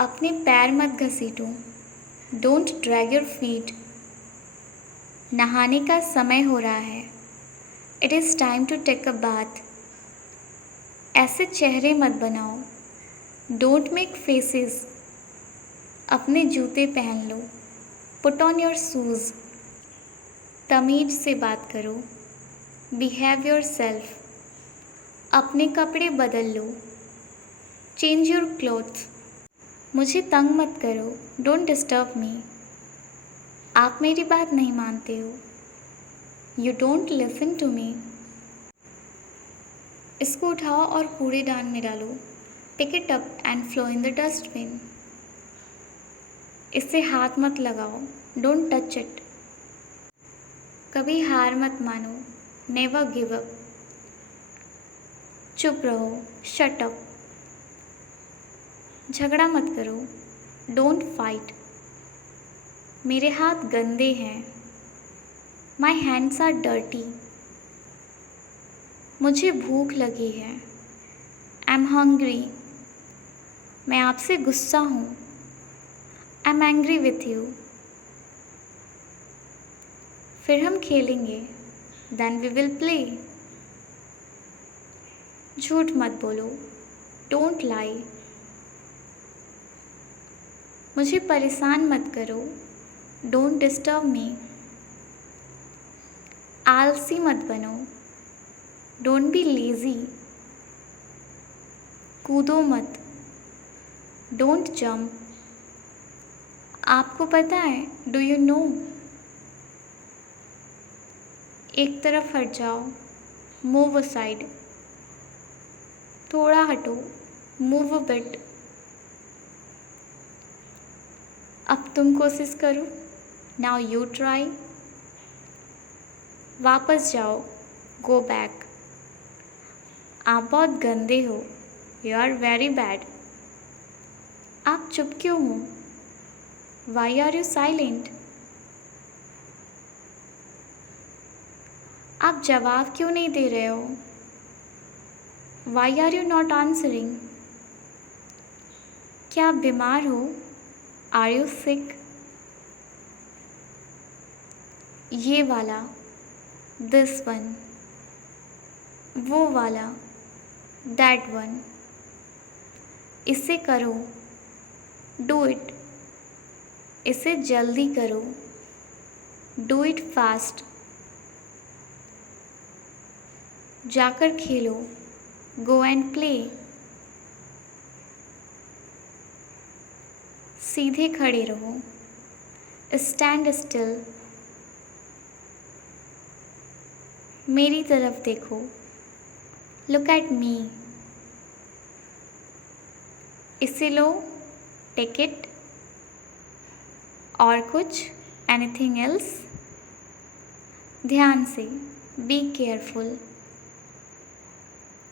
अपने पैर मत घसीटो। Don't drag your feet. नहाने का समय हो रहा है। It is time to take a bath. ऐसे चेहरे मत बनाओ। Don't make faces. अपने जूते पहन लो। Put on your shoes. तमीज से बात करो। Behave yourself. अपने कपड़े बदल लो। Change your clothes. मुझे तंग मत करो। Don't disturb me. आप मेरी बात नहीं मानते हो। You don't listen to me. इसको उठाओ और कूड़ेदान में डालो। Pick it up and throw in the dustbin. इससे हाथ मत लगाओ। Don't touch it. कभी हार मत मानो। Never give up. चुप रहो। Shut up. झगड़ा मत करो। Don't fight. मेरे हाथ गंदे हैं। My hands are dirty. मुझे भूख लगी है। I am hungry. मैं आपसे गुस्सा हूँ। I am angry with you. फिर हम खेलेंगे। Then we will play. झूठ मत बोलो। Don't lie. मुझे परेशान मत करो। Don't disturb me. आलसी मत बनो। Don't be lazy. कूदो मत। Don't jump. आपको पता है, डू यू नो? एक तरफ हट जाओ। Move aside. थोड़ा हटो। Move a bit. अब तुम कोशिश करो। Now you try. वापस जाओ। Go back. आप बहुत गंदे हो। You are very bad. आप चुप क्यों हो? Why are you silent? आप जवाब क्यों नहीं दे रहे हो? Why are you not answering? क्या आप बीमार हो? Are you sick? ये वाला। This one. वो वाला। That one. इसे करो। Do it. इसे जल्दी करो। Do it fast. जाकर खेलो। Go and play. सीधे खड़े रहो। Stand still. मेरी तरफ देखो। Look at me. इसे लो। Take it. और कुछ? Anything else? ध्यान से। Be careful.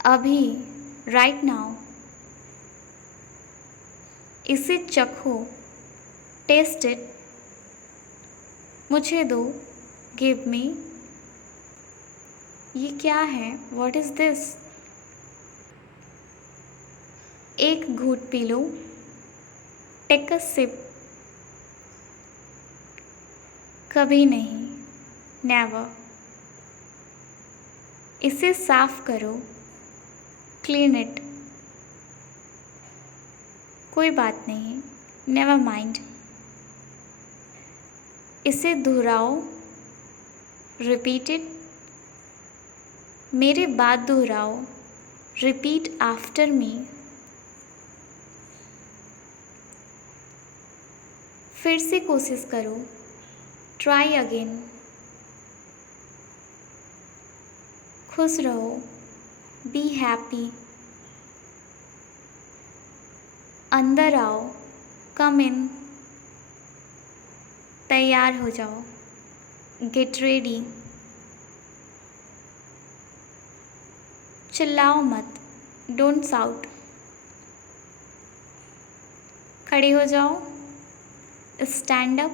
अभी। Right now. इसे चखो। Taste it. मुझे दो। Give me. ये क्या है? What is this? एक घूंट पी लो। Take a sip. कभी नहीं। नेवर। इसे साफ करो। Clean it. कोई बात नहीं। Never mind. इसे दोहराओ। Repeat it. मेरे बाद दोहराओ। Repeat after me. फिर से कोशिश करो। Try again. खुश रहो। Be happy. अंदर आओ। कम इन। तैयार हो जाओ। Gate ready. चिल्लाओ मत। Don't shout. खड़े हो जाओ। Stand up.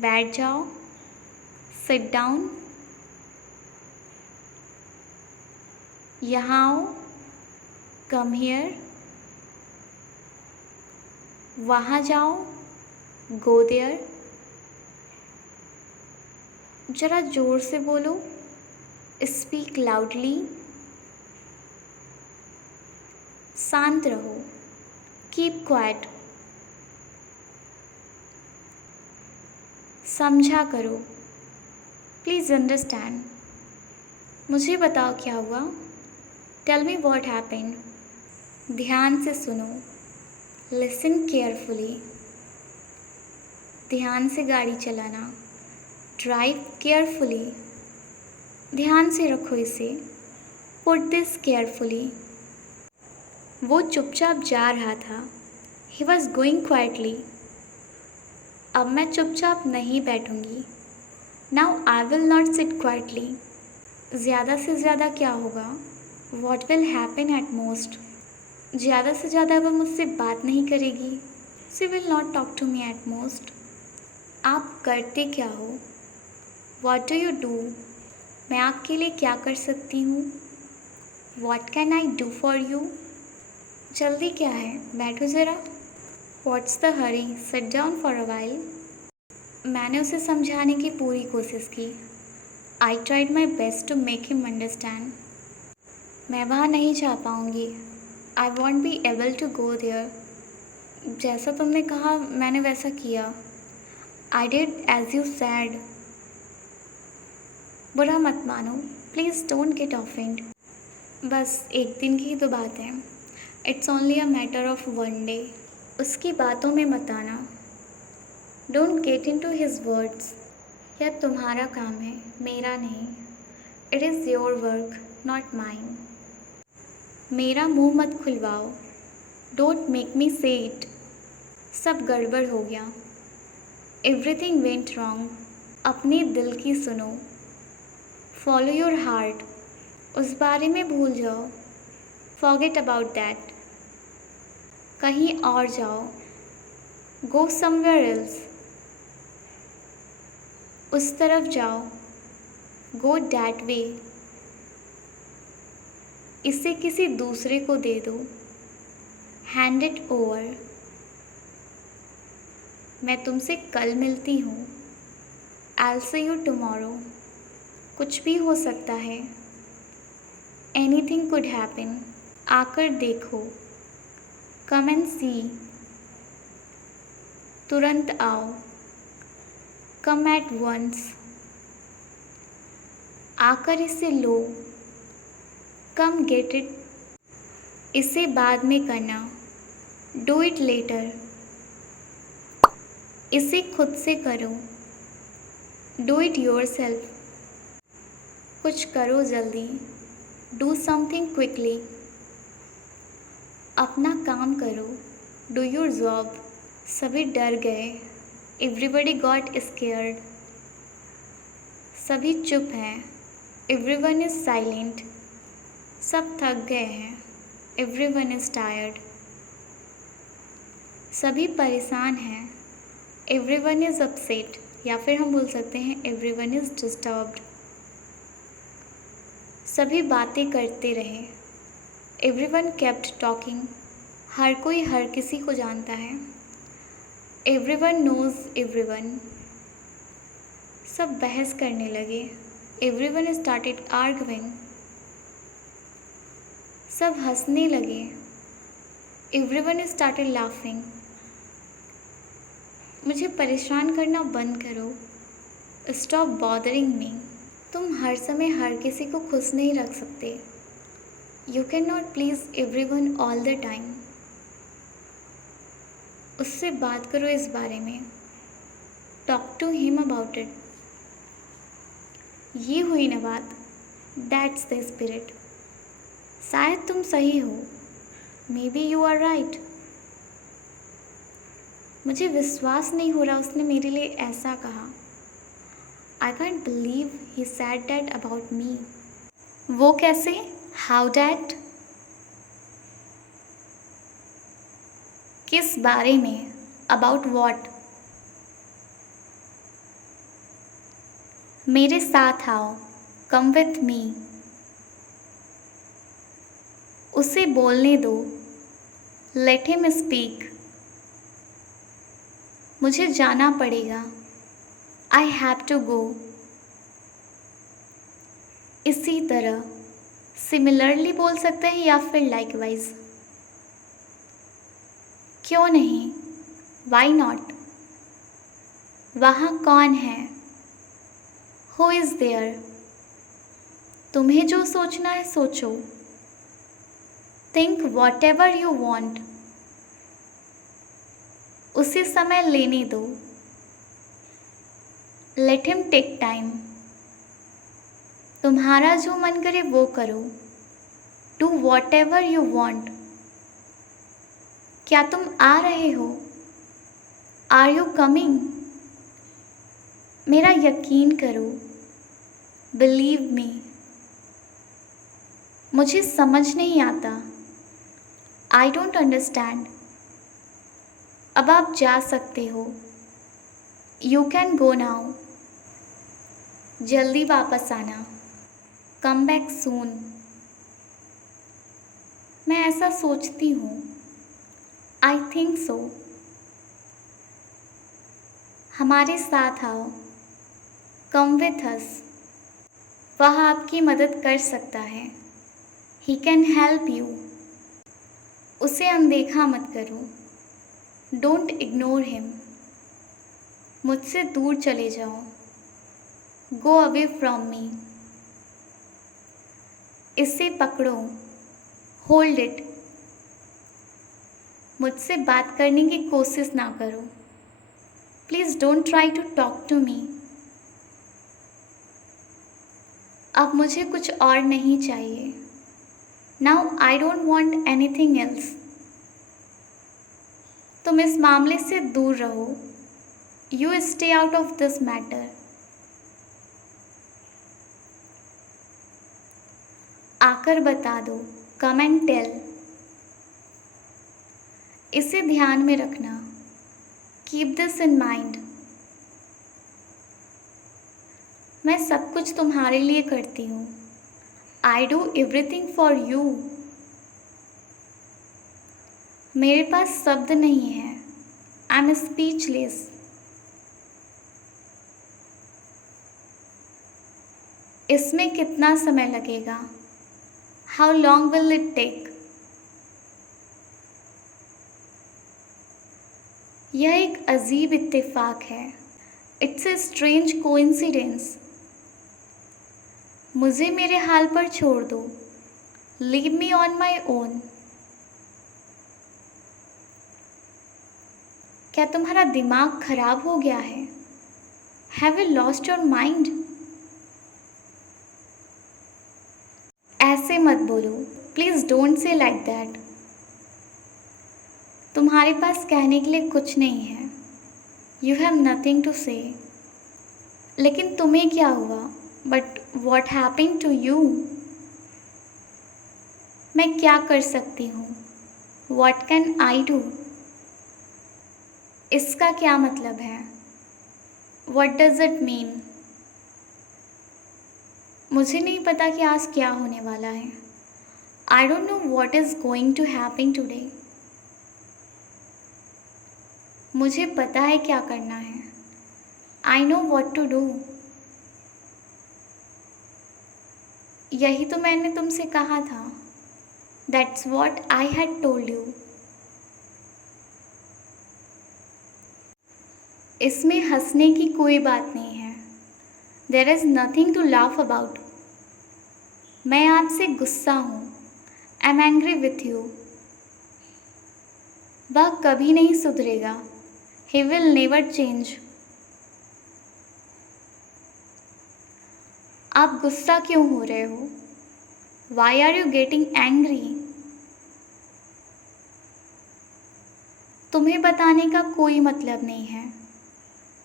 बैठ जाओ। Sit down. यहाँ आओ। Come here. वहाँ जाओ, गो देयर। जरा जोर से बोलो, स्पीक लाउडली। शांत रहो, कीप क्वाइट। समझा करो, प्लीज़ अंडरस्टैंड। मुझे बताओ क्या हुआ, टेल मी वॉट हैपेंड। ध्यान से सुनो, लिसन केयरफुली। ध्यान से गाड़ी चलाना, ड्राइव केयरफुली। ध्यान से रखो इसे, पुट दिस केयरफुली। वो चुपचाप जा रहा था, ही वॉज गोइंग क्वाइटली। अब मैं चुपचाप नहीं बैठूंगी, now I will not sit quietly. ज़्यादा से ज़्यादा क्या होगा, what will happen at most. ज़्यादा से ज़्यादा वह मुझसे बात नहीं करेगी, she will not talk to me at most. आप करते क्या हो, वॉट डू यू डू। मैं आपके लिए क्या कर सकती हूँ, what can I do for you. जल्दी क्या है, बैठो ज़रा। What's the hurry, sit down for a while. मैंने उसे समझाने की पूरी कोशिश की। I tried my best to make him understand. मैं वहाँ नहीं जा पाऊँगी, I won't be able to go there. जैसा तुमने कहा मैंने वैसा किया, I did as you said. बुरा मत मानो, प्लीज़ डोंट गेट ऑफेंड। बस एक दिन की ही तो बात है, it's only a matter of one day. उसकी बातों में मत आना, don't get into his words. यह तुम्हारा काम है, मेरा नहीं। It is your work, not mine. मेरा मुंह मत खुलवाओ, डोंट मेक मी से इट। सब गड़बड़ हो गया, एवरीथिंग वेंट रॉन्ग। अपने दिल की सुनो, फॉलो योर हार्ट। उस बारे में भूल जाओ, फॉरगेट अबाउट दैट। कहीं और जाओ, गो समवेयर एल्स। उस तरफ जाओ, गो दैट वे। इसे किसी दूसरे को दे दो, हैंड इट ओवर। मैं तुमसे कल मिलती हूँ, आई सी यू टुमारो। कुछ भी हो सकता है, एनीथिंग कुड हैपन। आकर देखो, कम एंड सी। तुरंत आओ, कम एट वंस। आकर इसे लो, कम गेट इट। इसे बाद में करना, डू इट लेटर। इसे खुद से करो, डू इट योरसेल्फ। कुछ करो जल्दी, डू समथिंग क्विकली। अपना काम करो, डू योर जॉब। सभी डर गए, एवरीबडी गॉट स्केयर्ड। सभी चुप हैं, एवरीवन इज साइलेंट। सब थक गए हैं, एवरीवन इज टायर्ड। सभी परेशान हैं, एवरीवन इज अपसेट। या फिर हम बोल सकते हैं एवरीवन इज डिस्टर्ब्ड। सभी बातें करते रहे, एवरीवन केप्ट टॉकिंग। हर कोई हर किसी को जानता है, एवरीवन नोज एवरीवन। सब बहस करने लगे, एवरीवन स्टार्टेड आर्गुइंग। सब हंसने लगे, एवरीवन स्टार्टेड लाफिंग। मुझे परेशान करना बंद करो, स्टॉप बॉदरिंग मी। तुम हर समय हर किसी को खुश नहीं रख सकते, you can not please everyone all the time. उससे बात करो इस बारे में, talk to him about it. ये हुई ना बात, दैट्स द स्पिरिट। शायद तुम सही हो, maybe you are right. मुझे विश्वास नहीं हो रहा उसने मेरे लिए ऐसा कहा। I can't believe he sad that about me. वो कैसे, हाउ डैट। किस बारे में, अबाउट वॉट। मेरे साथ आओ, कम विथ मी। उसे बोलने दो, लेट हिम स्पीक। मुझे जाना पड़ेगा। I have to go. इसी तरह सिमिलरली बोल सकते हैं या फिर लाइकवाइज। क्यों नहीं, वाई नॉट। वहाँ कौन है, हु इज़ देयर। तुम्हें जो सोचना है सोचो। Think whatever you want. उसे समय लेने दो। Let him take time. तुम्हारा जो मन करे वो करो। Do whatever you want. क्या तुम आ रहे हो, आर यू कमिंग। मेरा यकीन करो, बिलीव मी। मुझे समझ नहीं आता, आई डोंट अंडरस्टैंड। अब आप जा सकते हो, यू कैन गो नाउ। जल्दी वापस आना, कम बैक सून। मैं ऐसा सोचती हूँ, आई थिंक सो। हमारे साथ आओ, कम विथ अस। वह आपकी मदद कर सकता है, ही कैन हेल्प यू। उसे अनदेखा मत करो, डोंट इग्नोर हिम। मुझसे दूर चले जाओ, गो अवे फ्रॉम मी। इसे पकड़ो, होल्ड इट। मुझसे बात करने की कोशिश ना करो, please don't try to talk to me. अब मुझे कुछ और नहीं चाहिए, now I don't want anything else. तुम इस मामले से दूर रहो, you stay out of this matter. आकर बता दो, कम एंड टेल। इसे ध्यान में रखना, कीप दिस इन माइंड। मैं सब कुछ तुम्हारे लिए करती हूँ, I do everything for you. मेरे पास शब्द नहीं है, आई एम स्पीचलेस। इसमें कितना समय लगेगा, how long will it take. यह एक अजीब इत्तेफाक है, इट्स ए स्ट्रेंज कोइंसिडेंस। मुझे मेरे हाल पर छोड़ दो, leave me on my own. क्या तुम्हारा दिमाग खराब हो गया है, have you lost your mind. ऐसे मत बोलो, please don't say like that. तुम्हारे पास कहने के लिए कुछ नहीं है, यू हैव नथिंग टू से। लेकिन तुम्हें क्या हुआ, but what happened to you. मैं क्या कर सकती हूँ, वॉट कैन आई डू। इसका क्या मतलब है, वट डज इट मीन। मुझे नहीं पता कि आज क्या होने वाला है, I don't know what is going to happen today. मुझे पता है क्या करना है, I know what to do. यही तो मैंने तुमसे कहा था, that's what I had told you. इसमें हंसने की कोई बात नहीं है, there is nothing to laugh about. मैं आपसे गुस्सा हूँ, I am angry with you. वह कभी नहीं सुधरेगा, ही विल नेवर चेंज। आप गुस्सा क्यों हो रहे हो, why are you getting angry. तुम्हें बताने का कोई मतलब नहीं है,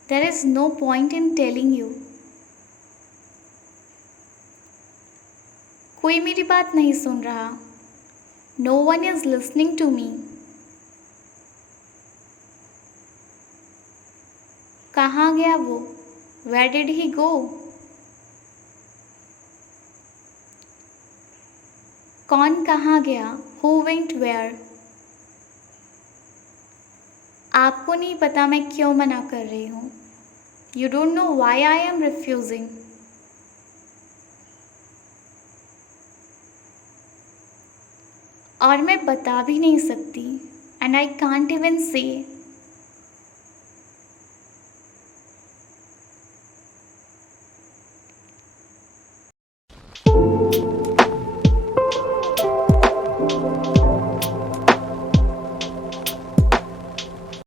there is no point in telling you. कोई मेरी बात नहीं सुन रहा, no one is listening to me. कहाँ गया वो, वेयर डिड ही गो। कौन कहाँ गया, हु वेंट वेयर। आपको नहीं पता मैं क्यों मना कर रही हूँ। You don't know why I am refusing. और मैं बता भी नहीं सकती, एंड आई कांट इवन से